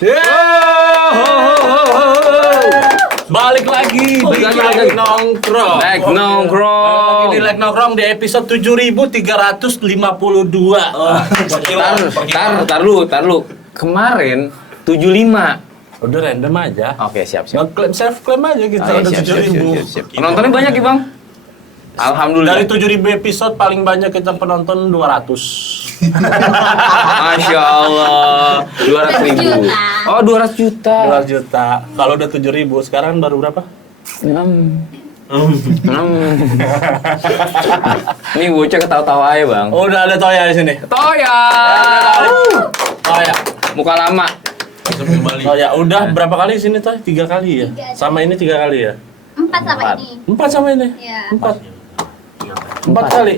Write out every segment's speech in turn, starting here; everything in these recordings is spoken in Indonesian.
Balik lagi di Like Nongkrong. Ini Like Nongkrong di episode 7352. Tar lu. Kemarin 75. Udah random aja. Oke, siap. Ngeklaim self claim aja kita udah 7.000. Penontonnya banyak ya, Bang? Alhamdulillah. Dari 7.000 episode paling banyak kita penonton 200. Masya Allah. 200.000. Oh, 200 juta. 200 juta. Kalau udah 7.000 sekarang baru berapa? 6. Ini bocah ketawa-tawa aja, Bang. Oh, udah ada Toya di sini. Toya. Toya. Muka lama. Toya udah berapa kali di sini Toy? 3 kali ya? Sama ini 3 kali ya? 4 sama ini. 4 sama ini? Iya. 4 kali.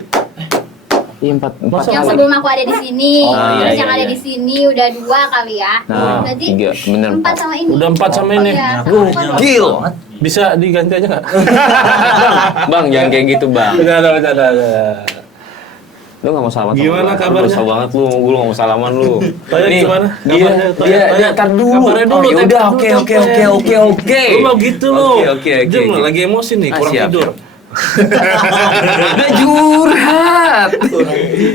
Iya, 4. Yang sebelum aku ada di sini, Oh, terus iya, yang ada iya. di sini udah 2 kali ya. Nah, Berarti 3, bener 4 sama ini. Udah 4 sama ini. Iya, Gil. Bisa diganti aja nggak? Bang, jangan kayak gitu, Bang. Bercanda. Lu gak mau salaman Gimana kabarnya? Lu dosa banget lu, gue gak mau salaman lu. Toya gimana? Kabarnya, Toya? Dia tar dulu. Kabarnya dulu, Oh, yaudah, oke. Lu mau gitu lu. Oke. Jom, lagi emosi nih, kurang Siap, tidur. Udah curhat.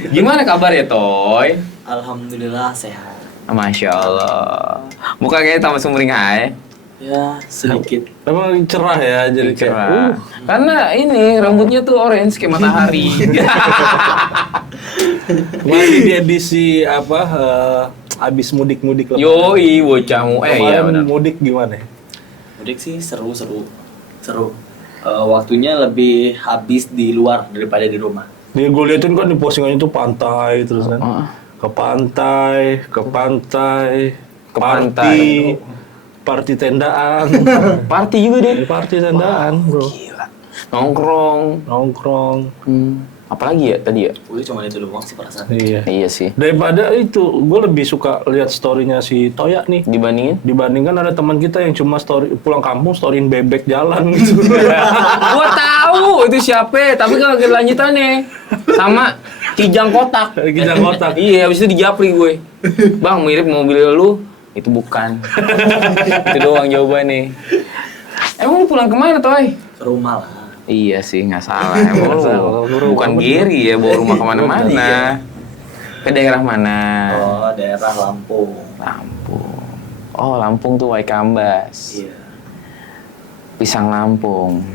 Gimana kabar ya, Toy? Alhamdulillah sehat. Masya Allah. Muka kayaknya tambah sumringah. Ya sedikit. Emang cerah ya, jadi Cerah. Karena ini rambutnya tuh orange kayak matahari. Masih di edisi apa? Abis mudik-mudik lah. Yoi, bocahmu. Iya Kemarin benar. mudik gimana? Mudik sih seru. Waktunya lebih habis di luar daripada di rumah. Dia gue liatin kan di postingannya tuh pantai terus kan. Oh. Ke pantai, pantai. party tendaan. Party juga deh. Party tendaan, bro. Gila. Nongkrong. Apalagi ya tadi ya? Udah cuma itu doang sih perasaan. Iya. Iya sih. Daripada itu, gue lebih suka lihat story-nya si Toya nih. Dibandingkan ada teman kita yang cuma story pulang kampung storyin bebek jalan gitu. Gua tahu itu siapa, tapi kan lagi lanjutannya sama Kijang Kotak. Kijang Kotak. Iya, habis itu dijapri gue. Bang, mirip mobil lu. Itu bukan. Itu doang jawabannya. Emang lu pulang kemana, Toy? Ke rumah lah. Iya sih, nggak salah. Emang lu bukan Giri ya, bawa rumah kemana-mana. Iya. Ke daerah mana? Oh, daerah Lampung. Lampung. Oh, Lampung tuh Waikambas. Iya. Pisang Lampung.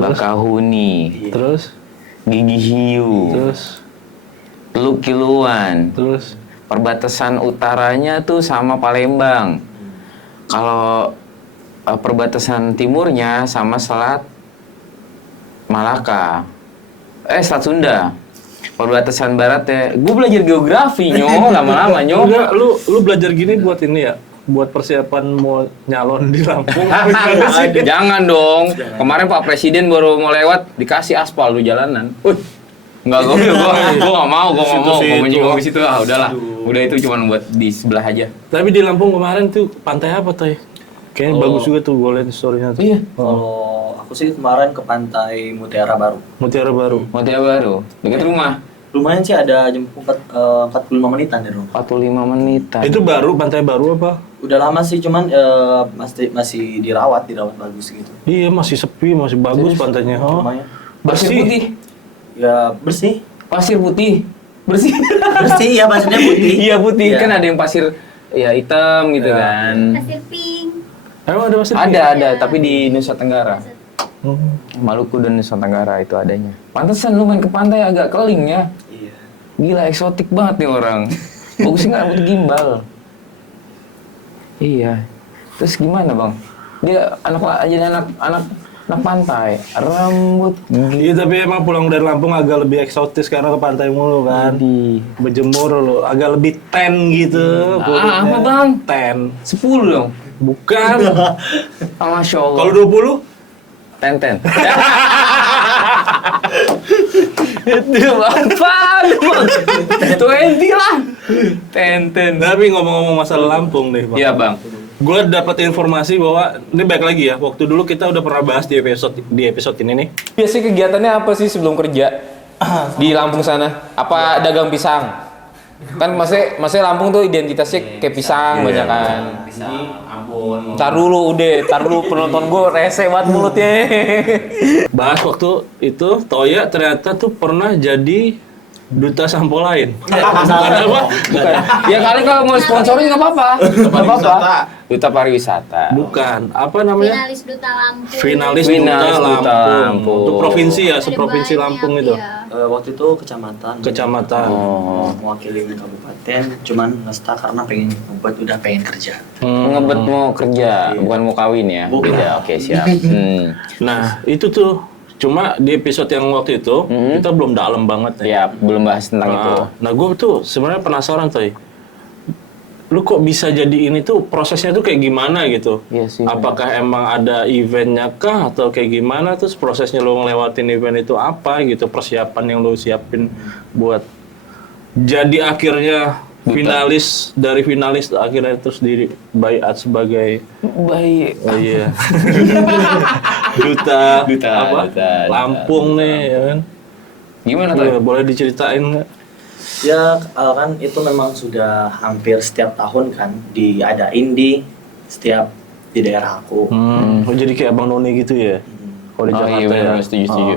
Bakahuni. Terus, Gigi Hiu. terus, Teluk Kiluan. terus. Perbatasan utaranya tuh sama Palembang. Kalau perbatasan timurnya sama Selat Malaka. Selat Sunda. Perbatasan baratnya, gue belajar geografi lama-lama Enggak, lu belajar gini buat ini ya? Buat persiapan mau nyalon di Lampung. Jangan dong. Kemarin Pak Presiden baru mau lewat dikasih aspal lu jalanan. Enggak, gue nggak mau, mau menyinggung ke situ. Udahlah, udah itu cuma buat di sebelah aja. Tapi di Lampung kemarin tuh pantai apa Toy? Kayaknya bagus juga tuh gue liat story-nya tuh. Iya. Kalau aku sih kemarin ke pantai Mutiara Baru. Mutiara Baru. Mutiara Baru, dekat rumah. Lumayan sih ada jam 45 menitan dari rumah. 45 menitan. Itu baru, pantai baru apa? Udah lama sih, cuman masih dirawat bagus gitu. Iya, masih sepi, masih bagus pantainya. Oh. Lumayan. Pasir Bersih. putih. Ya bersih. Pasir putih. Bersih. Bersih ya, maksudnya putih. Iya putih. Iya. Kan ada yang pasir ya hitam gitu kan. Pasir pink. Emang ada pasir? Ada, tapi di Nusa Tenggara. Hmm. Maluku dan Nusa Tenggara itu adanya. Pantesan lu main ke pantai agak keling ya. Iya. Gila, eksotik banget nih orang. Bagusnya nggak rambut gimbal. Iya. Terus gimana bang? Dia anak pantai, rambut. Iya, tapi emang pulang dari Lampung agak lebih eksotis karena ke pantai mulu kan. Berjemur lo, agak lebih tan gitu. kulitnya. Apa bang? Tan. 10 dong. Bukan. Masya Allah. Kalau 20? Ten. Itu apaan bang? 20 lah. Ten. Tapi ngomong-ngomong masalah Lampung nih, Bang. Iya bang. Gue dapat informasi bahwa ini baik lagi ya. Waktu dulu kita udah pernah bahas di episode ini nih. Biasanya kegiatannya apa sih sebelum kerja di Lampung sana? Apa dagang pisang? Kan maksudnya Lampung tuh identitasnya kayak pisang banyak kan. Ampun. Tar dulu penonton gue rese banget mulutnya. Bahas waktu itu Toya ternyata tuh pernah jadi duta sampo lain. Bukan apa? Ya kali kalau mau sponsorin nggak apa-apa. Nggak apa-apa. Duta pariwisata. Bukan. Apa namanya? Finalis Duta Lampung. Finalis Finalis Duta Duta Lampung. Lampung. Itu provinsi ya, Ada seprovinsi banyak, Lampung itu. iya. Waktu itu kecamatan. Kecamatan. Mewakili kabupaten, cuman ngestak karena pengen kerja. Ngebet mau kerja, bukan mau kawin ya? Bukan. Beda, oke siap. Nah, itu tuh cuma di episode yang waktu itu kita belum dalam banget Ya, belum bahas tentang itu. Nah, gue tuh sebenarnya penasaran tuh. Lu kok bisa jadi ini tuh prosesnya tuh kayak gimana gitu? Iya sih. Apakah emang ada eventnya kah atau kayak gimana? Terus prosesnya lu ngelewatin event itu apa gitu? Persiapan yang lu siapin buat jadi akhirnya finalis, dari finalis akhirnya terus di baiat sebagai Baik. oh iya duta Lampung nih ya kan? Gimana Iya, tuh? boleh diceritain nggak? Ya kan itu memang sudah hampir setiap tahun kan diadain di daerah aku. Oh jadi kayak Abang Noni gitu ya? Kalau di Oh, Jakarta iya, benar, ya? setuju.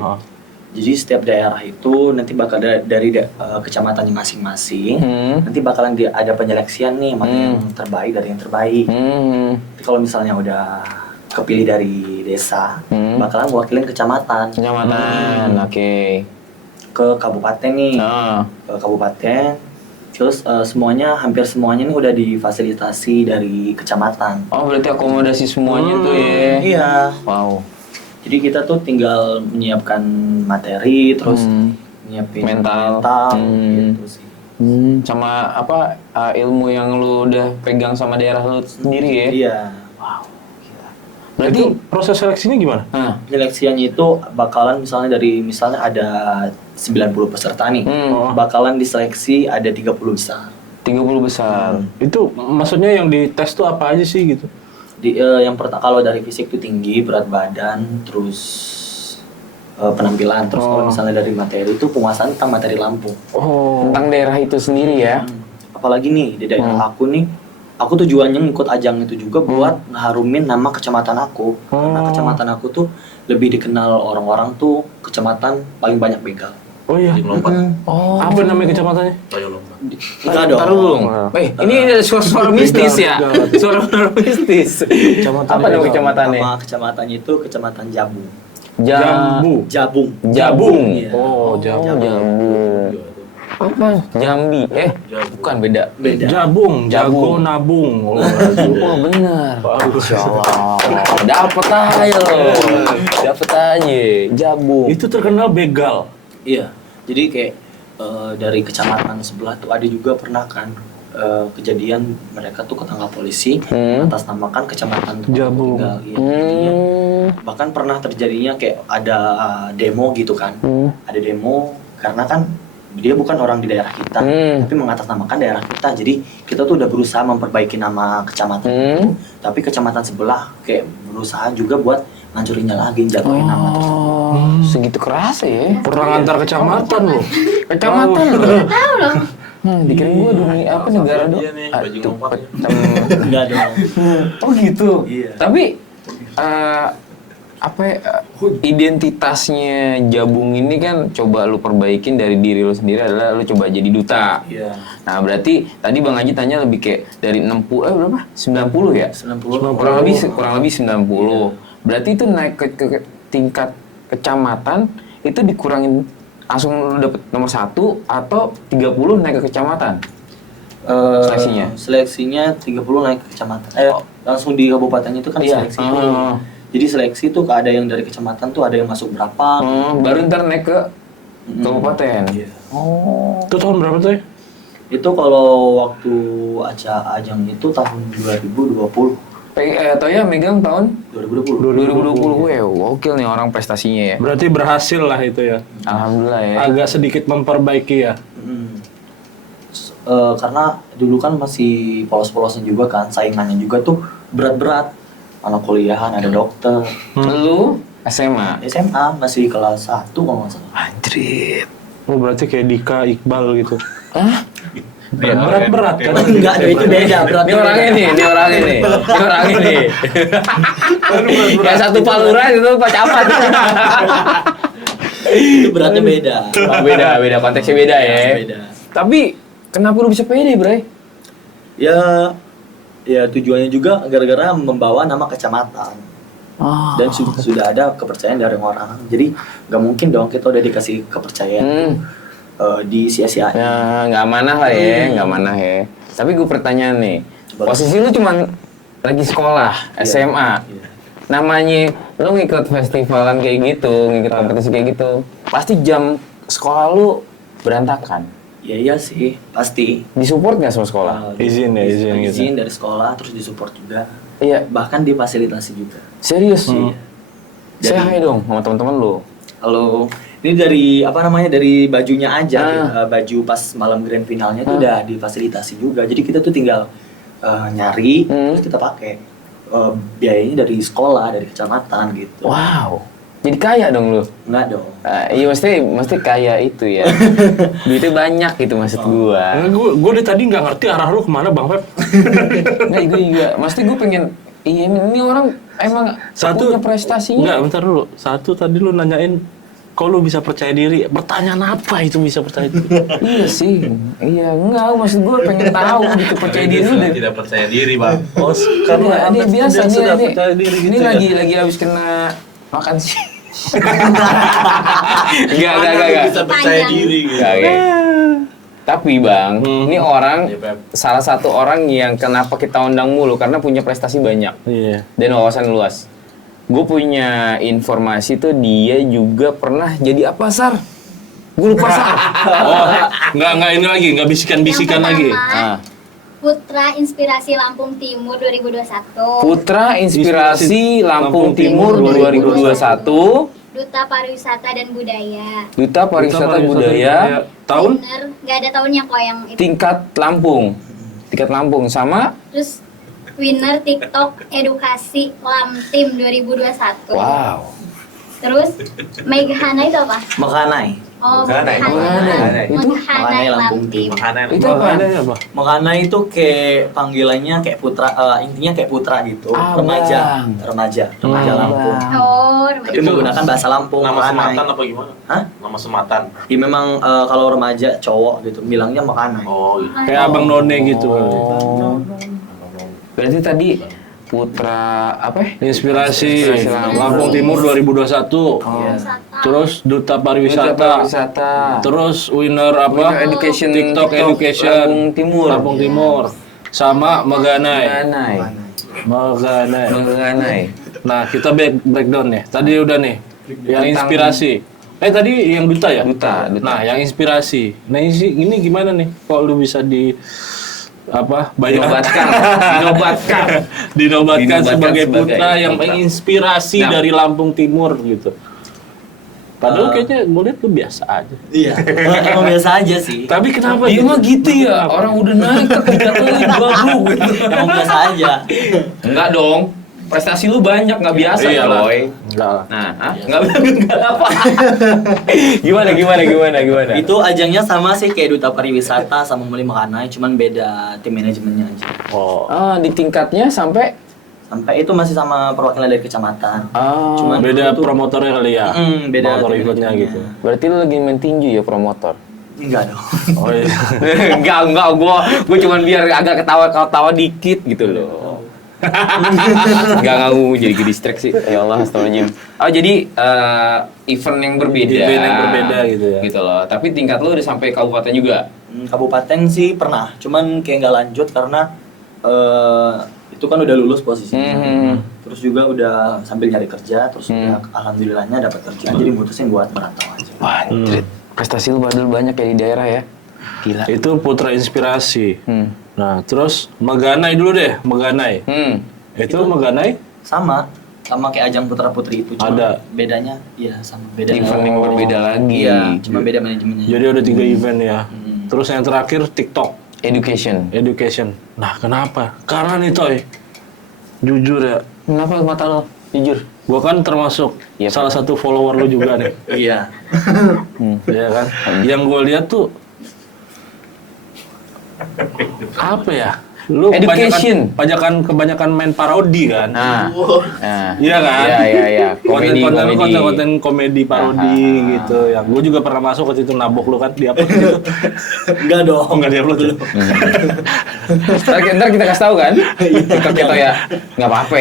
Jadi setiap daerah itu nanti bakal dari kecamatannya masing-masing. Nanti bakalan ada penyeleksian nih mana yang terbaik dari yang terbaik. Tapi kalau misalnya udah kepilih dari desa, bakalan mewakilin kecamatan Kecamatan, oke. ke kabupaten nih. Ke kabupaten. Terus hampir semuanya nih udah difasilitasi dari kecamatan. Oh, berarti akomodasi semuanya tuh ya? Iya. Wow. Jadi kita tuh tinggal menyiapkan materi, terus nyiapin Mental. gitu sih. Sama apa ilmu yang lu udah pegang sama daerah lu sendiri ya? Iya. Berarti proses seleksinya gimana? Seleksiannya itu bakalan misalnya ada 90 peserta nih. Bakalan diseleksi ada 30 besar. 30 besar. Itu maksudnya yang dites tuh apa aja sih gitu? Yang pertama kalau dari fisik itu tinggi, berat badan, terus penampilan, terus kalau misalnya dari materi itu penguasaan tentang materi Lampung. Tentang daerah itu sendiri ya? Apalagi nih di daerah aku nih, aku tujuannya ngikut ajang itu juga buat ngeharumin nama kecamatan aku. Karena kecamatan aku tuh lebih dikenal orang-orang tuh kecamatan paling banyak begal. Oh iya. Apa namanya kecamatannya? Enggak dong. Taruh dong. Ini ada suara mistis ya? Suara mistis. Apa nama kecamatannya? Nama kecamatannya itu Kecamatan Jabung. Jambu. Jabung. Jabung. Iya. Oh, Jabung. Apa? Jambi. Bukan beda. Beda. Jabung, jago nabung. Oh, Oh benar. Masya Allah. Dapat aja loh. Dapat aja. Jabung. itu terkenal begal. Iya. Jadi kayak dari kecamatan sebelah tuh ada juga pernah kan kejadian mereka tuh ketangkap polisi atas namakan kecamatan tempat Jabung. tinggal. Iya, jadinya bahkan pernah terjadinya kayak ada demo gitu kan. Ada demo karena kan dia bukan orang di daerah kita, tapi mengatasnamakan daerah kita. Jadi kita tuh udah berusaha memperbaiki nama kecamatan itu, tapi kecamatan sebelah kayak berusaha juga buat ngancurinnya lagi, jatuhin nama tersebut. Segitu keras ya? Perang antar kecamatan loh. Kecamatan loh. Tahu loh. Dikira gue dunia apa negara dong? Aduh, Enggak dong. Oh gitu. Iya. Tapi identitasnya Jabung ini kan coba lu perbaikin dari diri lu sendiri adalah lu coba jadi duta. Iya. Nah, berarti tadi Bang Haji tanya lebih kayak dari 60 berapa? 90 ya? 90. Kurang lebih 90. Berarti itu naik ke tingkat kecamatan itu dikurangin langsung lu dapet nomor 1 atau 30 naik ke kecamatan? Seleksinya? Seleksinya 30 naik ke kecamatan. Langsung di kabupaten itu kan seleksi dulu. Jadi seleksi tuh ada yang dari kecamatan tuh ada yang masuk berapa. Baru ntar naik ke kabupaten. Iya. Itu tahun berapa tuh ya? Itu kalau waktu ajang itu tahun 2020. Toya megang tahun 2020. 2020. Gokil nih orang prestasinya ya. Berarti berhasil lah itu ya. Alhamdulillah ya. Agak sedikit memperbaiki ya. Karena dulu kan masih polos-polosnya juga kan, saingannya juga tuh berat-berat. Anak kuliahan, ada dokter. Lu SMA? SMA masih kelas 1 kalau nggak salah. Anjrit. Oh berarti kayak Dika, Iqbal gitu. Hah? Berat-berat kan. Enggak, itu beda. Berat Ini orangnya nih, ini orangnya nih. Ini orangnya nih. Yang satu Palura itu Pak Capat. Itu beratnya beda. Oh, beda, konteksnya beda ya. Beda. Tapi kenapa lu bisa pede, Bray? Ya tujuannya juga gara-gara membawa nama kecamatan. Dan sudah ada kepercayaan dari orang. Jadi nggak mungkin dong kita udah dikasih kepercayaan disia-siain. Ya, nggak amanah lah ya, nggak amanah ya. Tapi gue pertanyaan nih, posisi lu cuman lagi sekolah, SMA. Iya. Namanya lu ngikut festivalan kayak gitu, ngikut kompetisi kayak gitu, pasti jam sekolah lu berantakan. Ya iya sih, pasti. Disupport nggak sama sekolah? Izin ya, izin gitu. Izin dari sekolah, terus disupport juga. Iya. Bahkan difasilitasi juga. Serius sih? Jadi- Saya hai dong sama teman-teman lu. Halo, ini dari dari bajunya aja, baju pas malam grand finalnya tuh udah difasilitasi juga. Jadi kita tuh tinggal nyari, terus kita pakai. Biayanya dari sekolah, dari kecamatan gitu. Wow. Jadi kaya dong lu? Enggak dong. Iya mesti kaya itu ya. Duitnya banyak gitu maksud gua. Gue dari tadi nggak ngerti arah lu kemana Bang Pep. Nggak, gue juga. Mesti gue pengen, iya ini orang emang punya prestasinya. Enggak, bentar dulu. Satu tadi lu nanyain kok lu bisa percaya diri. Pertanyaan apa itu bisa percaya diri? Iya sih, iya enggak. Maksud gue pengen tahu gitu percaya diri lu deh. Tidak percaya diri, Bang. Oh, Karena dia biasa sudah dia percaya diri gitu ini ya. lagi habis kena makan sih. Enggak. Bisa percaya diri gitu. Enggak. Tapi Bang, ini orang Iya, Pep. salah satu orang yang kenapa kita undang mulu karena punya prestasi banyak Iya. dan wawasan luas. Gue punya informasi tuh dia juga pernah jadi apa Sar? Gue lupa Sar. Oh, enggak ini lagi, enggak bisikan-bisikan lagi. Ah. Putra Inspirasi Lampung Timur 2021. Putra Inspirasi Lampung Timur 2021. Duta Pariwisata dan Budaya. Duta Pariwisata Budaya tahun Winner, nggak ada tahunnya kok yang itu. tingkat Lampung. Tingkat Lampung sama Terus winner TikTok Edukasi Lamtim 2021. wow. Terus Meghana itu apa? Mekanai. Oh, Meghana. Meghana. Itu Meghana Lamtim. Makanan. Itu apa? apa? Mekana itu kayak panggilannya kayak putra, intinya kayak putra gitu. Abang. Remaja Lampung. Oh, Tapi remaja. menggunakan bahasa Lampung. Nama Mekanai. sematan apa gimana? Hah? Nama sematan. Ya memang kalau remaja cowok gitu bilangnya Mekanai. Oh, iya. Kayak Abang None gitu. Oh. Berarti tadi Putra apa ya? Inspirasi Lampung. Lampung Timur 2021. Pariwisata. Terus Duta Duta Pariwisata. Pariwisata. Terus winner apa? Winner Education TikTok Education Lampung Timur. Lampung Timur. Sama Meganai. Menganai. Meganai. Nah, kita breakdown nih. Tadi udah nih. Yang Tentang- inspirasi. Tadi yang duta ya? Duta. Nah, yang inspirasi. Nah, ini gimana nih? Kok lu bisa Dinobatkan dinobatkan sebagai sebagai putra yang putra. menginspirasi Nah. dari Lampung Timur gitu. Padahal kayaknya gue liat lu biasa aja. Iya. Emang biasa aja sih. Tapi kenapa? Iya mah gitu ya. Orang udah naik ke tingkat lu bagus gitu. Emang biasa aja. Enggak dong. Prestasi lu banyak nggak biasa ya, Iyalah. Boy. Enggak lah. Nah, enggak apa. Gimana? Itu ajangnya sama sih kayak Duta Pariwisata sama Muli Mekanai, cuman beda tim manajemennya aja. Oh. Di tingkatnya sampai Sampai itu masih sama perwakilan dari kecamatan. Cuman Beda itu- promotornya kali ya. beda Promotor tim ikutnya manajemennya. gitu. berarti lu lagi main tinju ya promotor. Enggak dong. Oh iya. enggak, gua cuman biar agak ketawa dikit gitu loh. Enggak jadi ke distract sih. Ya Allah, astagfirullahaladzim. Oh, jadi event yang berbeda. Event yang berbeda gitu ya. Gitu loh. Tapi tingkat lu udah sampai kabupaten juga. Kabupaten sih pernah, cuman kayak nggak lanjut karena itu kan udah lulus posisinya. Terus juga udah sambil nyari kerja, terus udah alhamdulillahnya dapat kerjaan, jadi mutusin buat merantau aja. Wah, anjrit. Prestasi lu badul banyak ya di daerah ya. Gila. Itu putra inspirasi. Hmm. Nah, terus Meganai dulu deh, Meganai. Itu Meganai Sama kayak ajang putra putri itu, cuma Ada. bedanya, iya sama beda. Event yang berbeda lagi. Iya, cuma beda manajemennya. Jadi ada 3 event ya. Terus yang terakhir TikTok Education. Nah, kenapa? Karena nih Toy, jujur ya, Kenapa mata lo? Jujur. gua kan termasuk Iya, salah satu follower lu juga nih. Iya. Iya kan? Yang gua lihat tuh apa ya? Lu Education. kebanyakan main parodi kan? Nah. Iya kan? Iya. Konten komedi parodi gitu. Yang gue juga pernah masuk waktu itu nabok lu kan di upload gitu. Enggak dong. Oh, enggak di upload dulu. Ntar kita kasih tahu kan? Kita ya nggak apa-apa.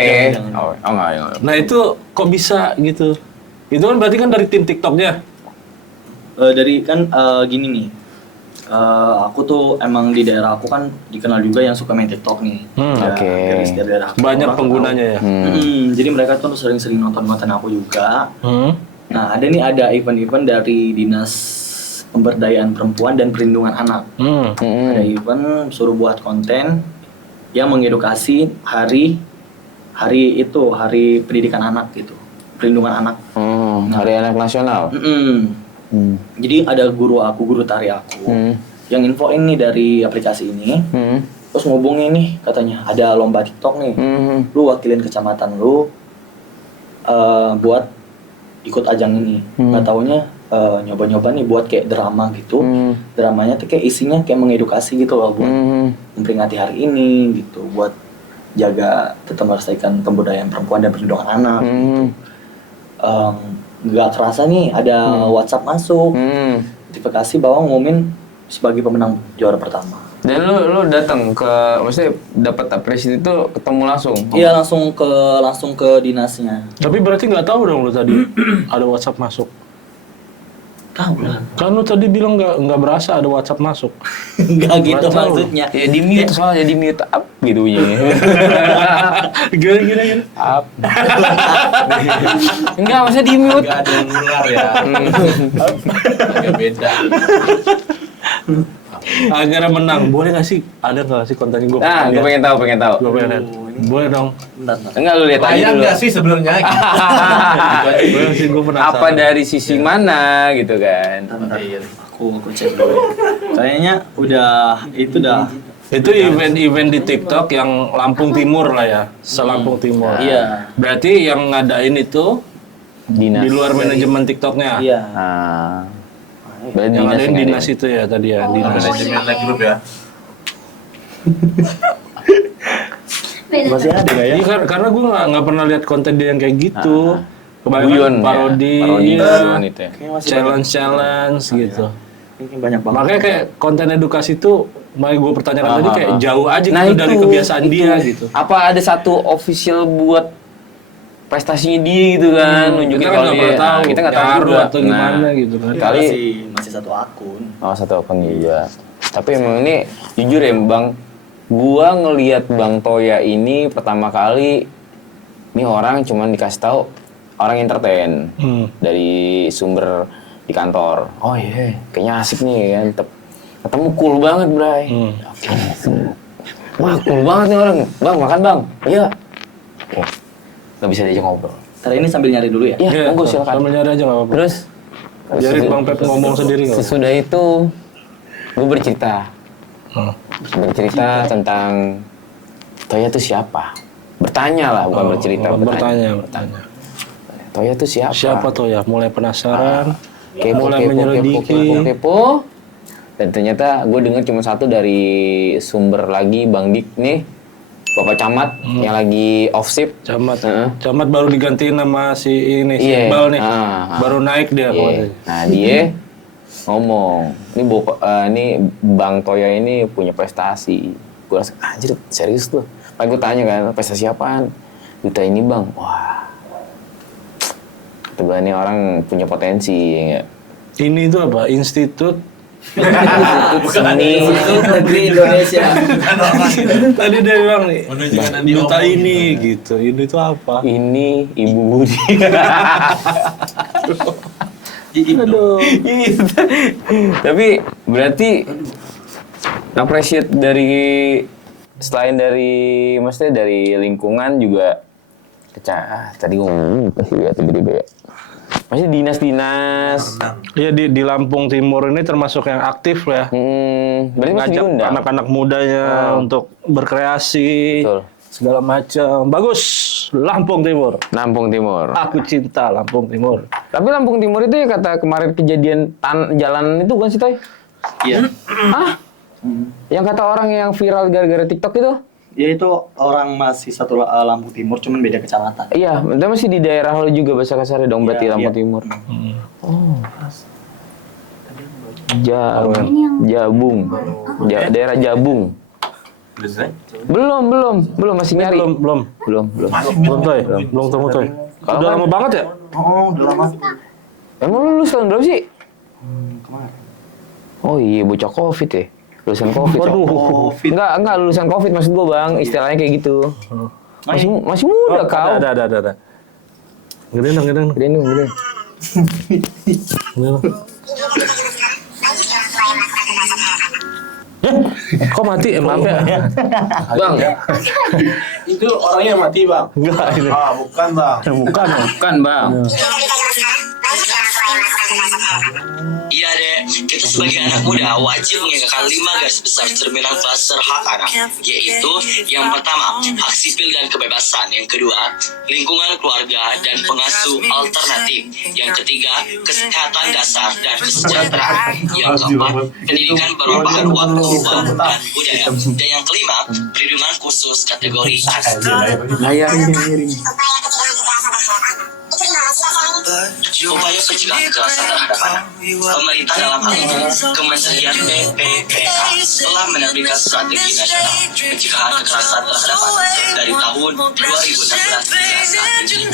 Oh enggak. Nah itu kok bisa gitu? Itu kan berarti kan dari tim TikToknya. Dari kan gini nih. Aku tuh emang di daerah aku kan dikenal juga yang suka main TikTok nih. Ya, Oke. dari setiap daerah aku. Banyak Orang penggunanya ya. Jadi mereka tuh sering-sering nonton konten aku juga. Hmm. Nah, ada event-event dari Dinas Pemberdayaan Perempuan dan Perlindungan Anak. Ada event suruh buat konten yang mengedukasi hari pendidikan anak gitu. Perlindungan anak. Hari Anak Nasional. Jadi ada guru tari aku yang infoin nih dari aplikasi ini. Terus ngubungin nih katanya ada lomba TikTok nih. Lu wakilin kecamatan lu buat ikut ajang ini. Nggak taunya nyoba-nyoba nih buat kayak drama gitu. Dramanya tuh kayak isinya kayak mengedukasi gitu loh buat memperingati hari ini gitu, buat jaga tetap melestarikan pemberdayaan perempuan dan perlindungan anak. Nggak kerasa nih ada WhatsApp masuk, notifikasi bahwa ngumumin sebagai pemenang juara pertama. Dan lu datang ke, maksudnya dapat apresiasi itu ketemu langsung? Iya langsung ke dinasnya. Tapi berarti nggak tahu dong lu tadi ada WhatsApp masuk. Tahu lah. Kan lu tadi bilang nggak berasa ada WhatsApp masuk. Nggak gitu Nggak tahu. maksudnya. Ya di mute soalnya di mute up gitu ya. Gila. Up. Enggak, maksudnya di mute. Nggak ada yang nular ya. Agak beda. Akhirnya menang. Boleh nggak sih? Ada nggak sih kontennya gue? Nah, gue pengen tahu. Gue pengen lihat. Boleh dong. Bentar. Enggak, lu lihat aja Bayang dulu. nggak sih sebenarnya? Boleh sih, gue penasaran. Apa dari sisi mana gitu kan? Bentar. Iya. Aku cek dulu. Kayaknya itu dah. Itu event di TikTok yang Lampung Timur lah ya, selampung Timur. Iya. Berarti yang ngadain itu Dinas. di luar manajemen TikToknya. Iya. Ah. Berarti Yang ngadain yang dinas itu ya tadi ya, dinas. Manajemen like grup ya. Masih ada nggak ya? Iya, karena gue nggak pernah lihat konten dia yang kayak gitu. Guyon Kebanyakan ya? parodi, Parodi iya, guyon itu ya. Kayaknya masih challenge gitu. Ini banyak banget. Makanya kayak konten edukasi itu, makanya gue pertanyakan tadi kayak jauh aja Nah, gitu dari kebiasaan dia gitu. Apa ada satu official buat prestasinya dia gitu kan? Nunjukin Kita kan kalau nggak dia- pernah tahu, kita nggak tahu nyaru juga. atau gimana gitu kan. Kali masih satu akun. oh satu akun juga. Tapi emang ini jujur ya Bang, gua ngelihat Bang Toya ini pertama kali ini orang cuman dikasih tahu orang entertain dari sumber di kantor. Oh iya, kayaknya asik nih kan. Ketemu cool banget, Bray. Oke. Wah, cool banget nih orang. Bang, makan Bang. Iya. Oke. Nggak bisa diajak ngobrol. Ntar ini sambil nyari dulu ya. Iya, monggo silakan. Sambil nyari aja nggak apa-apa. Terus Biarin Bang Pep ngomong sendiri nggak? sesudah itu gue bercerita. Bercerita tentang Toya itu siapa? Bertanya lah, bukan bercerita. Bertanya. Toya itu siapa? Siapa tuh ya? Mulai penasaran, mulai kepo, menyelidiki. kepo. Dan ternyata gue dengar cuma satu dari sumber lagi Bang Dik nih, Bapak Camat yang lagi off shift. Camat, Heeh. Camat baru digantiin sama si ini, si Iya. Iqbal nih. Ah. Baru naik dia. Iya. kemarin. Nah dia ngomong, ini Bang Toya ini punya prestasi. Gue rasa anjir serius tuh. Pas gue tanya kan prestasi apaan? Duta ini Bang, wah. Coba ini orang punya potensi ya nggak? Ini itu apa? Institut. Seni. Negeri Indonesia. Tadi dia bilang nih, Menunjukkan Andi duta Omong. ini gitu. Ini tuh apa? Ini Ibu Budi. Aduh. Gitu. Tapi berarti appreciate dari selain dari maksudnya dari lingkungan juga tadi ngomong apa sih ya tiba-tiba ya. Maksudnya dinas-dinas. Iya di Lampung Timur ini termasuk yang aktif ya. Berarti masih Ngajak diundang. anak-anak mudanya untuk berkreasi. Betul. Segala macam. Bagus. Lampung Timur. Lampung Timur. Aku cinta Lampung Timur. Tapi Lampung Timur itu ya kata kemarin kejadian jalan itu bukan sih Toy? Iya. Hah? Yang kata orang yang viral gara-gara TikTok itu? Ya itu orang masih satu Lampung Timur, cuman beda kecamatan. Iya, dia masih di daerah lo juga bahasa kasarnya dong, berarti Iya, Lampung iya. Timur. Oh. Jabung. Daerah Jabung. Belum masih nyari. Belum Toy. Belum ketemu Toy. Udah lama banget ya? Oh, udah lama. Emang lu lulus tahun berapa sih? Kemarin. Oh iya, bocah Covid ya. Lulusan Covid. Waduh. Covid. Enggak lulusan Covid maksud gua, Bang. Istilahnya kayak gitu. Masih muda kau. Ada. Gedein dong. Gedein dong. Gedein dong. Kok mati? Maaf ya. Bang, Itu orangnya mati, Bang. Enggak ini. Bukan, Bang. bukan, Bang. Iya deh, kita sebagai anak muda wajib mengingatkan 5 garis besar cerminan kluster hak anak, yaitu yang pertama, hak sipil dan kebebasan, yang kedua, lingkungan keluarga dan pengasuh alternatif, yang ketiga, kesehatan dasar dan kesejahteraan, yang keempat, pendidikan bermanfaat buat kaum dan budaya, dan yang kelima, perlindungan khusus kategori anak. Upaya pencegahan kekerasan terhadap anak. Pemerintah dalam hal ini, Kementerian PPPA telah menerbitkan strategi nasional pencegahan kekerasan terhadap anak dari tahun 2016 hingga saat ini.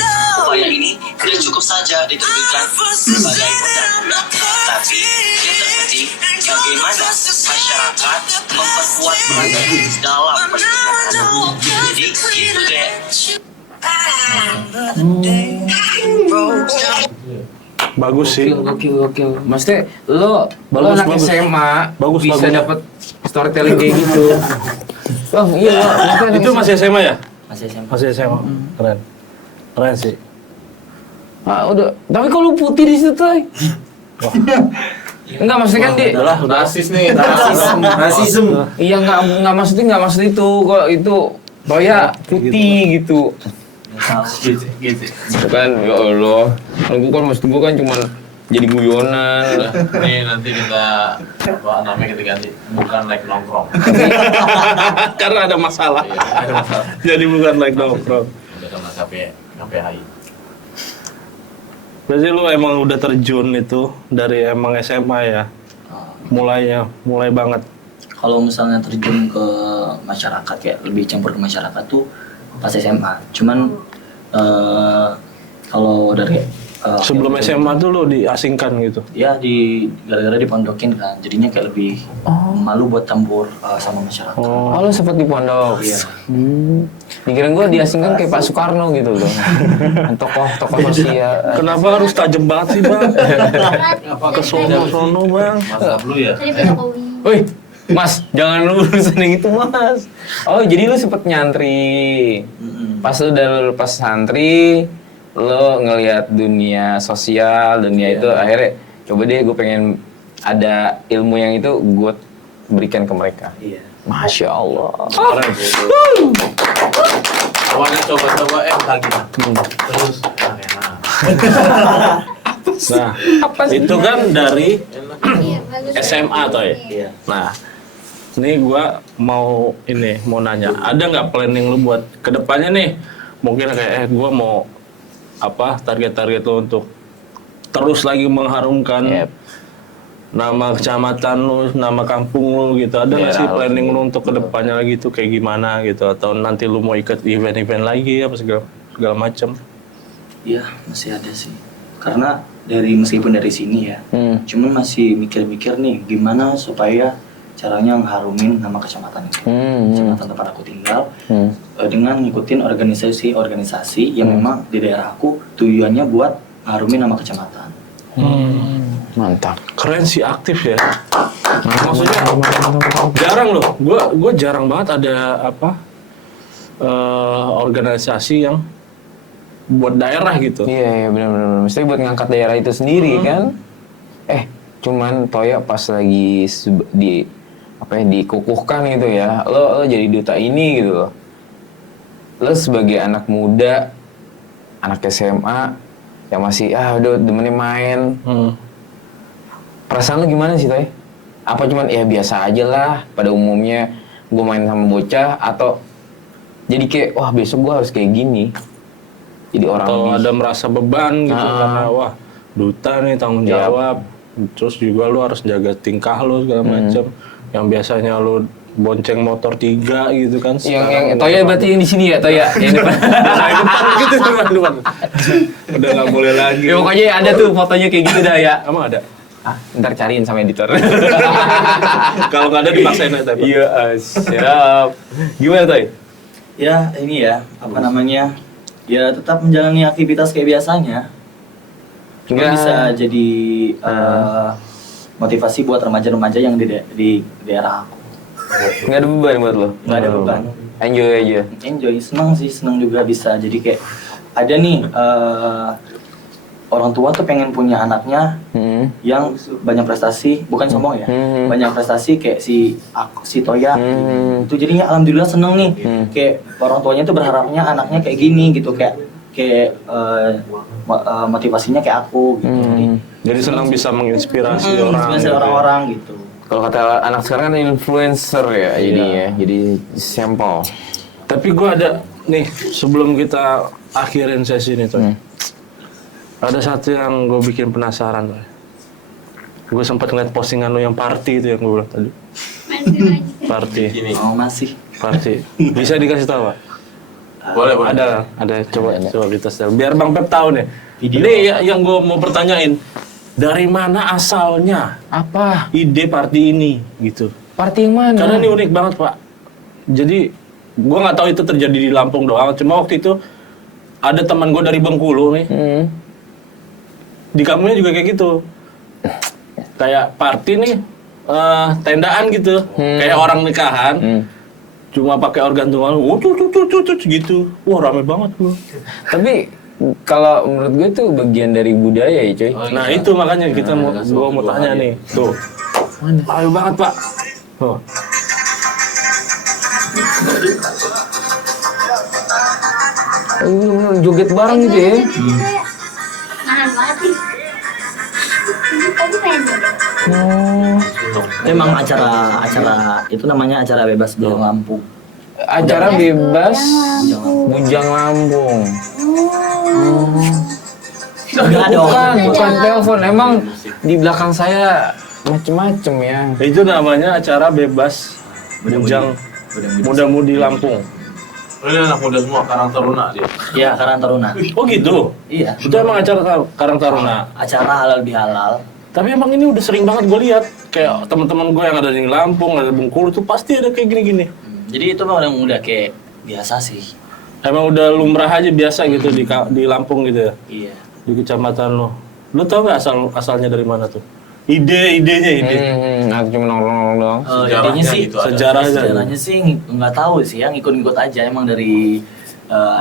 Upaya ini tidak cukup saja diterbitkan sebagai undang-undang, tapi yang terpenting bagaimana masyarakat memperkuat peran dalam perlindungan anak. Jadi gitu deh. Bagus sih. Gokil. Maksudnya lo anak bagus. SMA Bagus, bisa bagus. dapat storytelling kayak gitu. Bang, iya lo. Itu masih SMA ya? Masih SMP. Masih SMA. Keren sih. Ah, udah. Tapi kalau putih di situ, Toy. Enggak, maksudnya kan dia Rasis nih, rasisme. iya enggak maksud itu kok itu Toya putih gitu. Gitu. Kan ya Allah. Kalau gua kan maksud gua kan cuman jadi guyonan. Nih nanti kita namanya kita ganti, bukan like nongkrong. Karena ada masalah. Iya, ada masalah. Jadi bukan like nongkrong. Udah kena KPHI. Berarti lu emang udah terjun itu dari emang SMA ya? Mulai banget. Kalau misalnya terjun ke masyarakat kayak lebih campur ke masyarakat tuh pas SMA. Cuman kalau dari Sebelum SMA tuh lu diasingkan gitu. ya gara-gara dipondokin kan, jadinya kayak lebih malu buat campur sama masyarakat. Oh, lo sempat di pondok. Iya. Pikiran gua diasingkan kayak Pak Soekarno gitu loh. Tokoh sosial. Kenapa harus tajam banget sih, Bang? Ke sono, Bang. Mantap lu ya. Dari Pak Jokowi. Woi, Mas, jangan lu urusan yang itu, Mas. Oh, jadi lu sempet nyantri. Pas lu udah lepas santri, lo ngelihat dunia sosial, dunia itu akhirnya coba deh gue pengen ada ilmu yang itu gue berikan ke mereka. Iya. Masya Allah. Awalnya coba-coba lagi. Terus enak. Nah, itu kan dari Iya, bagus. SMA toh ya? Iya. Nah, ini gua mau nanya, ada nggak planning lu buat kedepannya nih? Mungkin kayak gua mau target-target lu untuk terus lagi mengharumkan nama kecamatan lu, nama kampung lu gitu. Ada nggak sih planning lu untuk kedepannya lagi tuh kayak gimana gitu? Atau nanti lu mau ikut event-event lagi apa segala macam? Iya, masih ada sih. Karena meskipun dari sini ya, cuman masih mikir-mikir nih gimana supaya caranya ngeharumin nama kecamatan itu. Kecamatan tempat aku tinggal dengan ngikutin organisasi-organisasi yang memang di daerah aku tujuannya buat ngarumin nama kecamatan. Mantap. Keren sih, aktif ya. Maksudnya jarang loh. Gua jarang banget ada organisasi yang buat daerah gitu. Iya benar-benar. Mesti buat ngangkat daerah itu sendiri kan. Cuman Toya pas lagi dikukuhkan gitu ya. Lo jadi duta ini gitu loh. Lo sebagai anak muda, anak SMA yang masih udah demennya main. Perasaan lo gimana sih Toy? Apa cuman ya biasa aja lah pada umumnya gue main sama bocah, atau jadi kayak wah besok gue harus kayak gini, jadi orang Atau lebih ada merasa beban gitu karena wah duta nih tanggung jawab. Terus juga lu harus jaga tingkah lu segala macam. Yang biasanya lu bonceng motor 3 gitu kan. yang Toya berarti yang di sini ya, Toya yang depan. gitu depan. Udah nggak boleh lagi. Ya, pokoknya ada tuh fotonya kayak gitu dah ya. Emang ada? Ntar cariin sama editor. Kalau nggak ada dipaksain aja. Pak. Iya, siap. Gimana Toy? Ya ini ya apa namanya, ya tetap menjalani aktivitas kayak biasanya. Cuma Ya. bisa jadi motivasi buat remaja-remaja yang di daerah aku. Nggak ada beban buat lo? Nggak ada beban. Enjoy aja. Enjoy, senang juga bisa. Jadi kayak ada nih orang tua tuh pengen punya anaknya yang banyak prestasi, bukan sombong ya, banyak prestasi kayak si Toya. Itu jadinya alhamdulillah seneng nih. Kayak orang tuanya tuh berharapnya anaknya kayak gini gitu, kayak motivasinya kayak aku gitu. Jadi senang bisa menginspirasi Inspirasi orang-orang gitu. Kalau kata anak sekarang kan influencer ya, jadi sampel. Tapi gue ada nih sebelum kita akhirin sesi ini tuh. Ada satu yang gue bikin penasaran tuh. Gue sempat ngeliat postingan lo yang party itu yang gue bilang tadi. Party. Oh masih. Party. Bisa dikasih tahu, Pak? Boleh. Ada. Coba kita setel. Biar Bang Pep tahu nih. Ini yang gue mau pertanyain. Dari mana asalnya Apa? ide party ini gitu? Party yang mana? Karena ini unik banget, Pak. Jadi gue nggak tahu itu terjadi di Lampung doang. Cuma waktu itu ada teman gue dari Bengkulu nih. Di kampungnya juga kayak gitu. Kayak party nih, tendaan gitu. Kayak orang nikahan. Cuma pakai organ tunggal, gitu. Wah, rame banget gue. Tapi kalau menurut gue itu bagian dari budaya ya, coy. Nah, itu makanya kita gua mau tanya nih. Tuh. Rame banget, Pak. Tuh. Joget bareng gitu ya. Nahan banget sih. Tapi pengen joget. Itu emang acara itu namanya acara bebas Bujang Lampung. Acara bebas Bujang Lampung. Bukan telepon. Emang di belakang saya macem-macem ya. Itu namanya acara bebas Bujang Muda-Mudi Lampung. Ini anak muda semua, Karang Taruna dia. Iya, Karang Taruna. Oh gitu? Iya. Itu emang acara Karang Taruna. Acara halal bihalal. Tapi emang ini udah sering banget gue lihat. Kayak teman-teman gue yang ada di Lampung, ada di Bengkulu tuh pasti ada kayak gini-gini. Jadi itu memang udah kayak biasa sih. Emang udah lumrah aja biasa gitu di Lampung gitu ya? Iya. Di kecamatan lo. Lo tau nggak asalnya dari mana tuh? Idenya. Aku cuma nongkrong doang. Intinya sih gitu ada. sejarahnya sih nggak tahu sih ya, ngikut-ngikut aja emang dari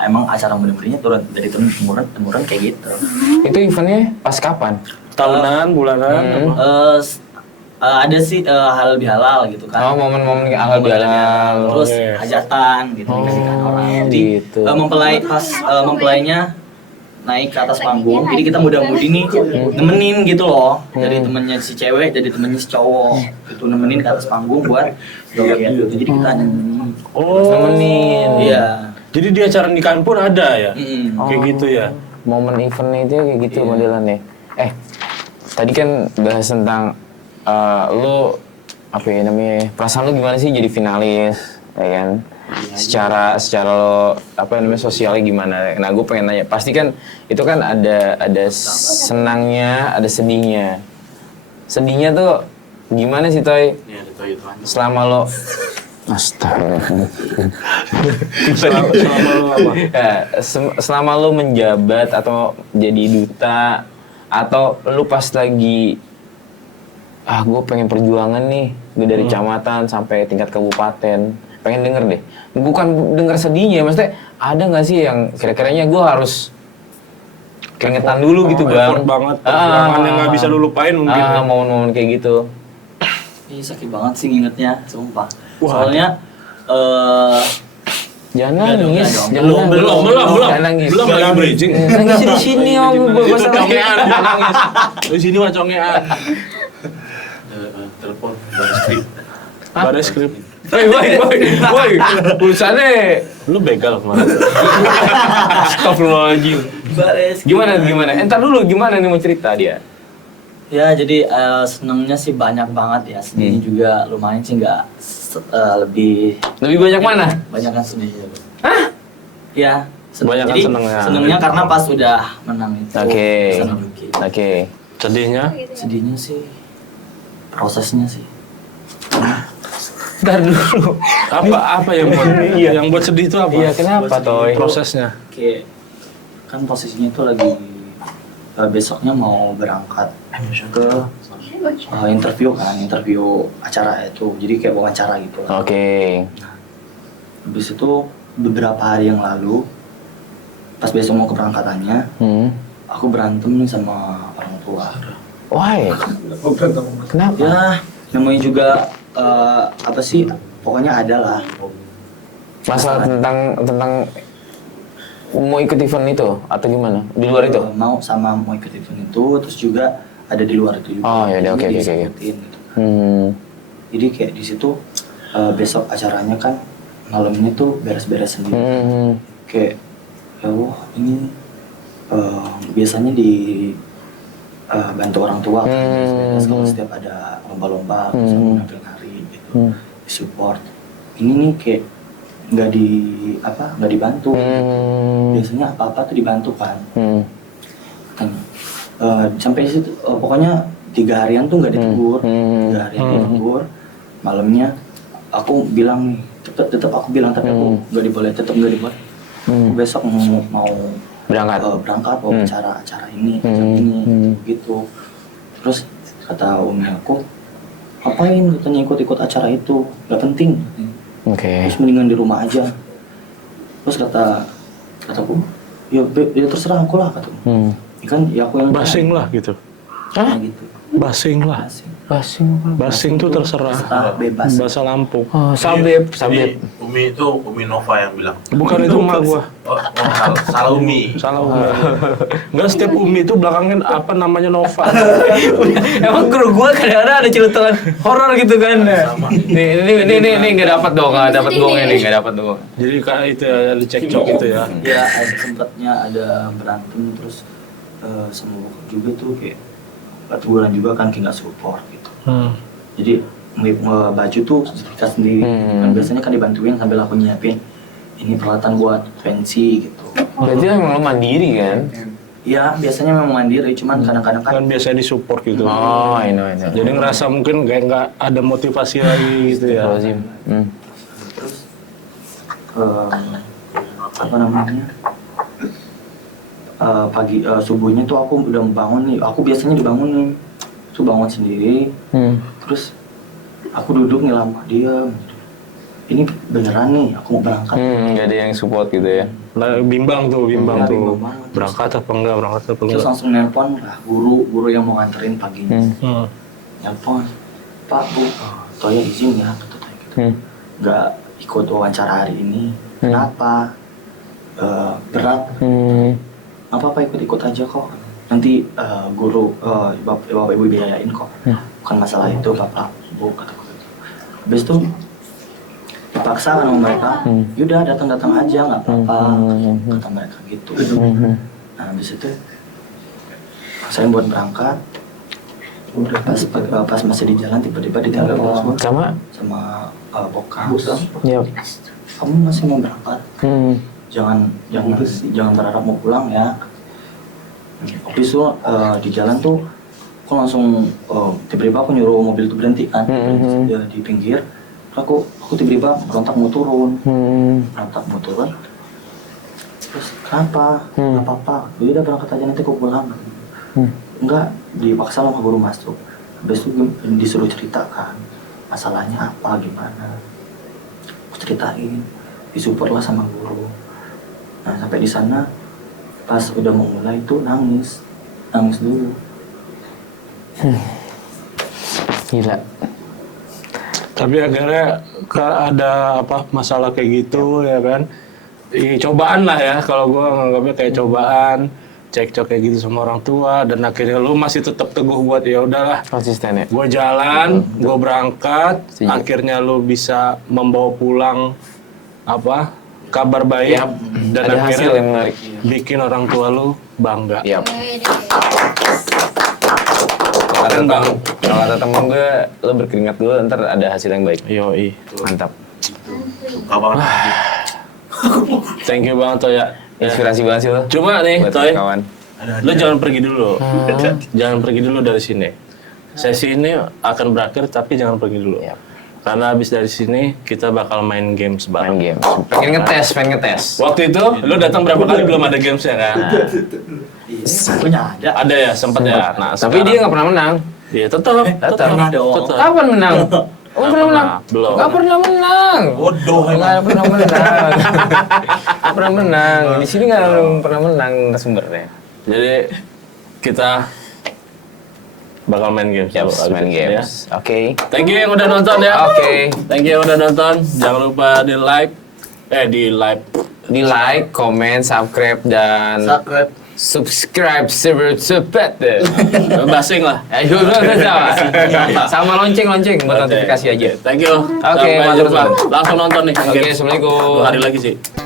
emang acara muda-mudanya turun dari temurun kayak gitu. Itu eventnya pas kapan? Tahunan, bulanan, apa? Ada sih halal bihalal gitu kan. Oh, momen-momen halal bihalal. Terus Oke. hajatan gitu dikasihkan orang. Jadi gitu. mempelainya naik ke atas panggung. Jadi kita muda-mudi nih nemenin gitu loh. Dari temennya si cewek, jadi temennya si cowok. Itu nemenin ke atas panggung buat joget gitu. Jadi kita nemenin. Oh, Nemenin. Iya. Jadi di acara nikahan pun ada ya? Mm. Kayak gitu ya? Momen eventnya itu kayak gitu modelannya. Tadi kan bahas tentang lu apa ya namanya, perasaan lu gimana sih jadi finalis, ya kan? Secara lo apa namanya sosialnya gimana? Nah, gue pengen nanya, pasti kan itu kan ada senangnya, ada sedihnya. Sedihnya tuh gimana sih, Toy? Iya, itu aja. Selama lo Astaga. Selama lo apa? Ya, selama lo menjabat atau jadi duta, atau lu pas lagi gue pengen perjuangan nih, gue dari kecamatan sampai tingkat kabupaten, pengen denger deh, bukan denger sedihnya, maksudnya ada nggak sih yang kira-kiranya gue harus keringetan dulu gitu bang? Effort banget, perjuangan yang nggak bisa lu lupain mungkin. Momen-momen kayak gitu. Ih, sakit banget sih ngingetnya, sumpah. Wah. Soalnya Jangan nangis, Belum, jangan nangis. belum lagi bridging. Nangis di sini om, gue Itu congean, nangis. Di sini mah congean. Telepon. Baris skrip. Woi, urusannya Lu begal kemarin. astagfirullahaladzim. Gimana? Entar dulu gimana nih mau cerita dia? Ya jadi senangnya sih banyak banget ya, sedihnya juga lumayan sih, nggak lebih Lebih banyak mana? banyak kan sedihnya. Hah? Ya Banyak kan jadi senengnya. senangnya karena pas udah menang itu Oke. bisa nunjukin. Oke. Sedihnya? Sedihnya sih prosesnya sih. Ntar dulu. Apa yang buat yang buat sedih itu apa? Iya, kenapa Toy? Prosesnya. Kayak kan posisinya itu lagi besoknya mau berangkat ke interview acara itu, jadi kayak wawancara gitu lah. Oke. Habis itu beberapa hari yang lalu pas besok mau keberangkatannya aku berantem nih sama orang tua. Why? Kenapa? Ya namanya juga apa sih, pokoknya ada lah. Masalah tentang mau ikut event itu atau gimana? Di luar itu? Mau ikut event itu, terus juga ada di luar itu juga. Oh, ya udah, oke. Jadi disebutin gitu. Jadi kayak di situ besok acaranya kan malamnya tuh beres-beres sendiri. Kayak ya Allah, ini biasanya di bantu orang tua kan, kalau setiap ada lomba-lomba misalnya ngambil hari gitu, di support. Ini nih kayak nggak dibantu. Biasanya apa-apa tuh dibantu kan. Sampai di situ pokoknya 3 harian tuh nggak ditegur. 3 harian ditegur. Malamnya aku bilang nih, tetap aku bilang, tapi aku nggak diboleh. Besok mau berangkat wawancara acara ini gitu. Terus kata umi aku, ngapain katanya ikut acara itu, nggak penting. Oke. Terus mendingan di rumah aja. Terus kataku, ya terserah aku lah, kataku. Kan ya aku yang Basing lah gitu. Hah? Gitu. Basing lah. Basing tuh terserah. Bebas. Bahasa Lampung. Oh, sabep. Umi itu Umi Nova yang bilang. Bukan itu emak gua. Oh, salah Umi. Salah Umi. Enggak, setiap Umi itu belakangnya apa namanya Nova. Emang kru gua kadang-kadang ada celutukan horor gitu kan. Sama. Nih nggak dapat dong, nggak dapat gongnya nih, nggak dapat dong. Jadi kayak itu ada cekcok gitu ya. Ya sempatnya ada berantem, terus sama bokap juga tuh kayak teguran juga kan, kayak nggak support gitu. Jadi baju tuh setrika sendiri. Kan biasanya kan dibantuin sambil aku nyiapin ini peralatan buat pensi gitu. Berarti emang lo mandiri kan? Ya biasanya memang mandiri, cuman kadang-kadang kan Kan biasanya disupport gitu. Oh, I know. Jadi ngerasa mungkin kayak nggak ada motivasi lagi gitu ya. terus apa namanya, subuhnya tuh aku udah bangun nih. Aku biasanya dibangunin, tuh bangun sendiri. Terus aku duduk nih lama, diam. Ini beneran nih, aku mau berangkat. Nggak ada yang support gitu ya? Nah, bimbang tuh. Bimbang banget. Berangkat apa enggak? Terus langsung nelpon lah guru yang mau nganterin paginya. Nelpon, Pak, Bu, Toya izin ya, kata Toya gitu. Nggak ikut wawancara hari ini. Kenapa? Berat. Apa-apa, ikut aja kok. Nanti guru, bapak ibu biayain kok. Bukan masalah itu, Bapak, Bu, kataku gitu. Habis itu dipaksa sama mereka, yaudah datang aja, nggak apa-apa, kata mereka gitu. Nah habis itu saya buat berangkat, udah pas masih di jalan tiba-tiba ditelepon Sama? bokap, Iya. kamu masih mau berangkat? Jangan berharap mau pulang ya. Habis itu di jalan tuh aku langsung tiba-tiba aku nyuruh mobil itu berhenti kan, di pinggir. Aku tiba-tiba berontak mau turun. Terus kenapa? Nggak apa-apa, udah berangkat aja, nanti aku pulang. Enggak, dipaksa sama guru masuk. Habis itu disuruh cerita kan, masalahnya apa, gimana. Aku ceritain, disupport lah sama guru. Nah sampai di sana, pas udah mau mulai itu nangis dulu. Gila. Tapi akhirnya ada masalah kayak gitu ya kan. Cobaan lah ya, kalau gua nganggapnya kayak cobaan. cekcok kayak gitu sama orang tua dan akhirnya lu masih tetap teguh buat ya udahlah Konsisten ya. gue jalan, gue berangkat, Setuju. akhirnya lu bisa membawa pulang apa kabar baik Yap. dan Ada hasil akhirnya yang menarik. bikin orang tua lu bangga. Iya. Wede. Kalau kata temen gue, lo berkeringat dulu, ntar ada hasil yang baik. Yoi. Mantap. Suka banget. Thank you banget Toya. Inspirasi banget sih lo. Cuma nih Buat Toy, kawan. lu jangan pergi dulu. Jangan pergi dulu dari sini. Sesi ini akan berakhir tapi jangan pergi dulu. Yap. Karena habis dari sini kita bakal main games bareng. Main game. Pengen ngetes. Waktu itu lu datang berapa kali belum ada games ya kan? Punya ada. Ada ya, sempat ya. Nah, Tapi dia nggak pernah menang. Iya, tetap. Pernah dong. Tetap. Kapan menang? Oh, pernah menang? Belum. Nggak pernah menang. Bodoh Nggak pernah menang. Nggak pernah menang. Di sini nggak pernah menang sumbernya. Jadi kita bakal main games. Yap, dulu, main abis itu, ya. games. Oke. Thank you yang udah nonton ya. Oke. Thank you yang udah nonton. Jangan lupa di like, di like. Di like, comment, subscribe, dan subscribe cepat deh. Basing lah. Ayo, sama lonceng buat notifikasi aja. Thank you. Oke, Sampai mantap, jumpa. Bang. Langsung nonton nih. Oke, games. assalamualaikum. 2 hari lagi sih.